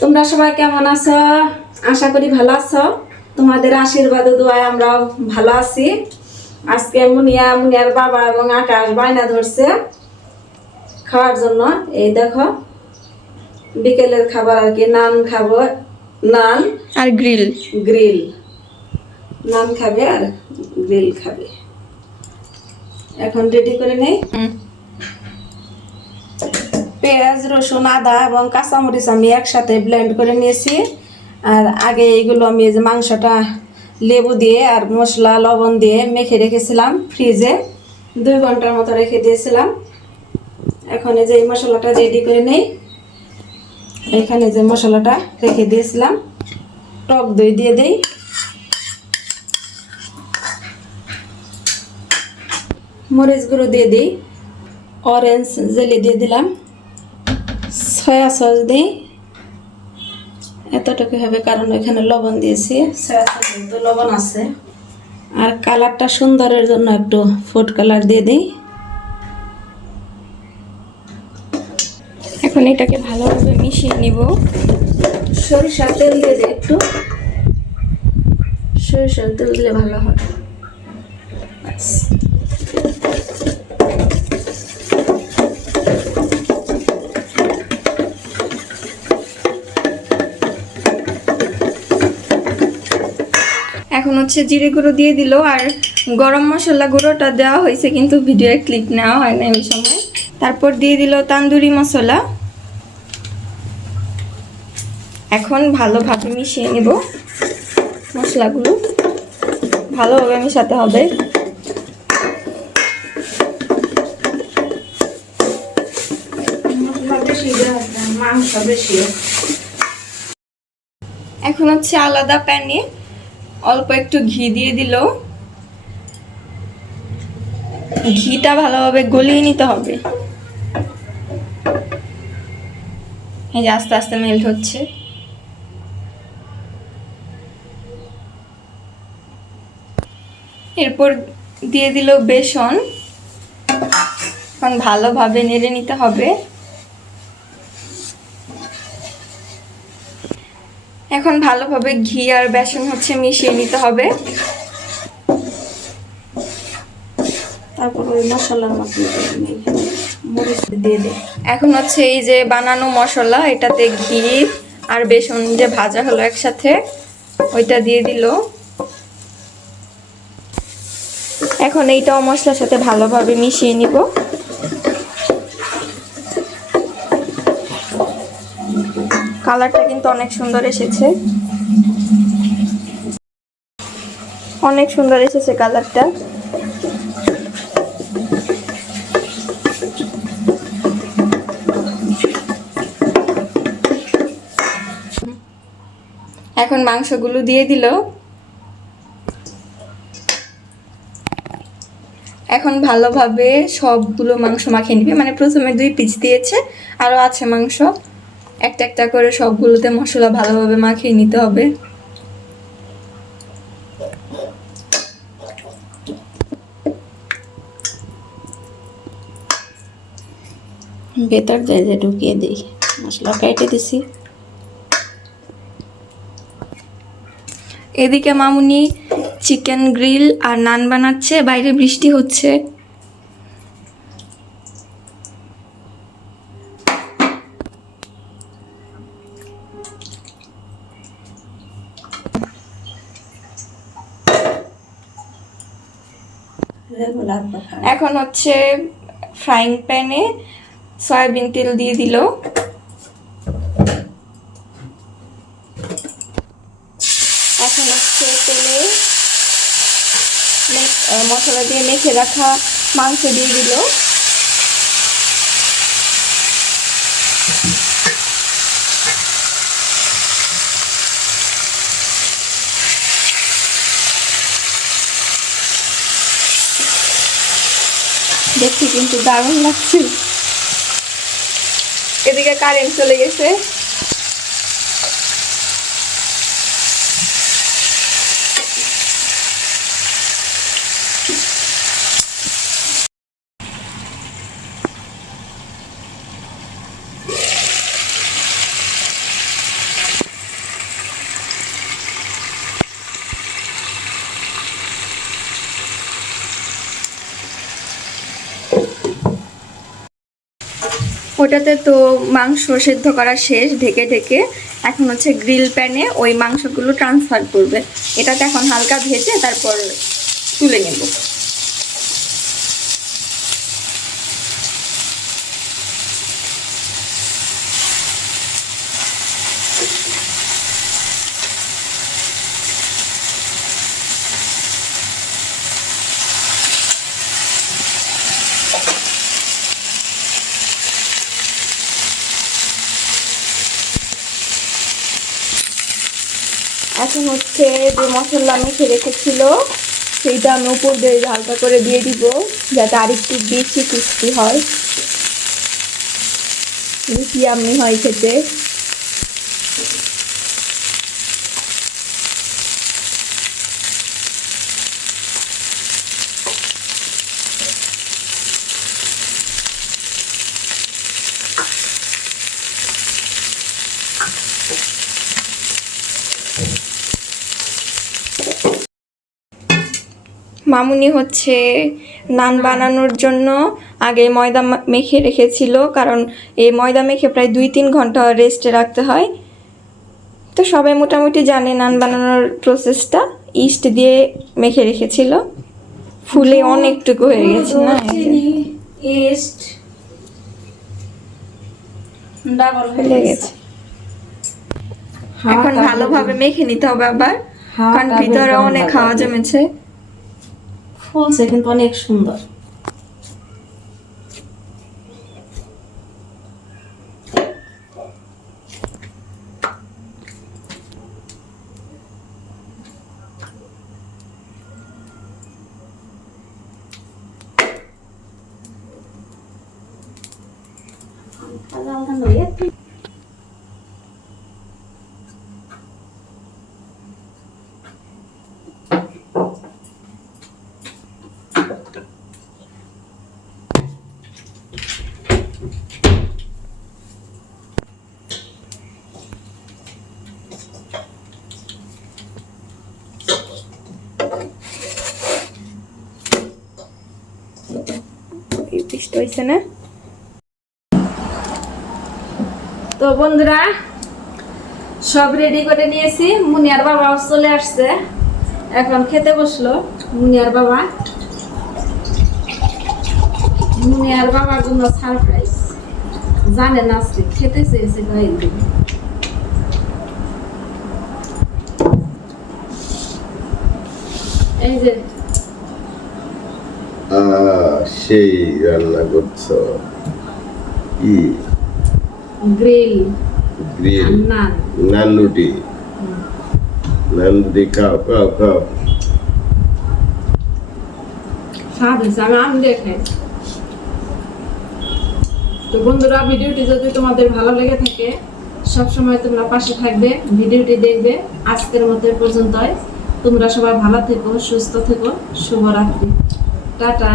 তোমরা সবাই কেমন আছো? আশা করি ভালো আছো। তোমাদের আশীর্বাদ ও দোয়ায় আমরাও ভালো আছি। আজকে মুনিয়ার বাবা এবং আকাশ বায়না ধরছে খাওয়ার জন্য। এই দেখো বিকেলের খাবার আর কি, নান খাবো, নান আর গ্রিল। গ্রিল। নান খাবে আর গ্রিল খাবে। এখন রেডি করে নেই। পেঁয়াজ, রসুন, আদা এবং কাঁচামরিচ আমি একসাথে ব্লেন্ড করে নিয়েছি। আর আগে এইগুলো আমি এই যে মাংসটা লেবু দিয়ে আর মশলা লবণ দিয়ে মেখে রেখেছিলাম ফ্রিজে, 2 ঘন্টার মতো রেখে দিয়েছিলাম। এখন এই যে এই মশলাটা রেডি করে নেই। এখানে যে মশলাটা রেখে দিয়েছিলাম, টক দই দিয়ে দেই, মরিচ গুঁড়ো দিয়ে দিই, অরেঞ্জ জেলি দিয়ে দিলাম, সয়া সস দিই, এতটুকু হবে কারণ এখানে লবণ দিয়েছি, সয়া সস কিন্তু লবণ আছে। আর কালারটা সুন্দরের জন্য একটু ফুড কালার দিয়ে দিই। এখন এটাকে ভালোভাবে মিশিয়ে নিব। সরিষার তেল দিয়ে দিই একটু, সরিষার তেল দিলে ভালো হয়। ব্যাস। এখন হচ্ছে জিরে গুঁড়ো দিয়ে দিল, আর গরম মশলা গুঁড়োটা দেওয়া হয়েছে কিন্তু ভিডিওয়ে ক্লিক নেওয়া হয় না এই সময়। তারপর দিয়ে দিল তান্দুরি মশলা। এখন ভালোভাবে মিশিয়ে নিব মশলাগুলো, ভালোভাবে মিশাতে হবে। মশলা বেশি দেওয়া যায়, মাংস বেশি। এখন হচ্ছে আলাদা প্যানে অল্প একটু ঘি দিয়ে দিল। ঘিটা ভালোভাবে গলিয়ে নিতে হবে। এই যে আস্তে আস্তে মেল্ট হচ্ছে। এরপর দিয়ে দিল বেসন। এখন ভালোভাবে নেড়ে নিতে হবে। এখন ভালোভাবে ঘি আর বেসন হচ্ছে মিশিয়ে নিতে হবে। তারপর ওই মশলার মধ্যে মরিচ দিয়ে দিই। এখন হচ্ছে এই যে বানানো মশলা, এটাতে ঘি আর বেসন যে ভাজা হলো একসাথে, ওইটা দিয়ে দিল। এখন এইটাও মশলার সাথে ভালোভাবে মিশিয়ে নিব। কালারটা কিন্তু অনেক সুন্দর এসেছে, অনেক সুন্দর এসেছে কালারটা। এখন মাংসগুলো দিয়ে দিল। এখন ভালোভাবে সবগুলো মাংস মাখিয়ে নিবে, মানে প্রথমে 2 পিস দিয়েছে, আরও আছে মাংস। একটা একটা করে সবগুলোতে মশলা ভালোভাবে মাখিয়ে নিতে হবে। ভেতর যে ঢুকিয়ে দিই, মশলা কেটে দিছি। এদিকে মামুনি চিকেন গ্রিল আর নান বানাচ্ছে, বাইরে বৃষ্টি হচ্ছে। এখন হচ্ছে ফ্রাইং প্যানে সয়াবিন তেল দিয়ে দিল। এখন হচ্ছে তেলে মশলা দিয়ে মেখে রাখা মাংস দিয়ে দিল। দেখতে কিন্তু দারুণ লাগছে। এদিকে কারেন্ট চলে গেছে। ওটাতে তো মাংস সেদ্ধ করা শেষ, ঢেকে ঢেকে এখন হচ্ছে গ্রিল প্যানে ওই মাংসগুলো ট্রান্সফার করবে। এটাতে এখন হালকা ভেজে তারপর তুলে নেব। এখন হচ্ছে যে মশলা মেখে রেখেছিল সেইটা আমি উপর দিয়ে হালকা করে দিয়ে দিব, যাতে আরেকটু বেশি ক্রিস্পি হয়, বেশি ইয়াম্মি হয় খেতে। মামুনি হচ্ছে নান বানানোর জন্য আগে ময়দা মেখে রেখেছিল, কারণ এই ময়দা মেখে প্রায় 2-3 ঘন্টা রেস্টে রাখতে হয়। তো সবাই মোটামুটি জানে নান বানানোর প্রসেসটা। ইস্ট দিয়ে মেখে রেখেছিল, ফুলে অনেকটুকু হয়ে গেছে না, ইস্ট ডাবল ফুলে গেছে। এখন ভালোভাবে মেখে নিতে হবে আবার, কারণ ভিতরে অনেক হাওয়া জমেছে। ফুলছে কিন্তু অনেক সুন্দর। বৃষ্টি হয়েছে না? তো বন্ধুরা সব রেডি করে নিয়েছি, মুনিয়ার বাবাও চলে আসছে, এখন খেতে বসলো মুনিয়ার বাবা। মুনিয়ার বাবার জন্য সারপ্রাইজ, জানে না আজকে খেতে চেয়েছিল একদিন। এই যে সেই রান্না করছো কি? গ্রিল গ্রিল নান। নান রুটি। নান রুটি খাও খাও খাও। স্বাদ হয়েছে, আমি আম দিয়ে খাই। তো বন্ধুরা ভিডিওটি যদি তোমাদের ভালো লেগে থাকে সবসময় তোমরা পাশে থাকবে, ভিডিওটি দেখবে। আজকের মতো এ পর্যন্তই। তোমরা সবাই ভালো থেকো, সুস্থ থেকো। শুভরাত্রি, টাটা।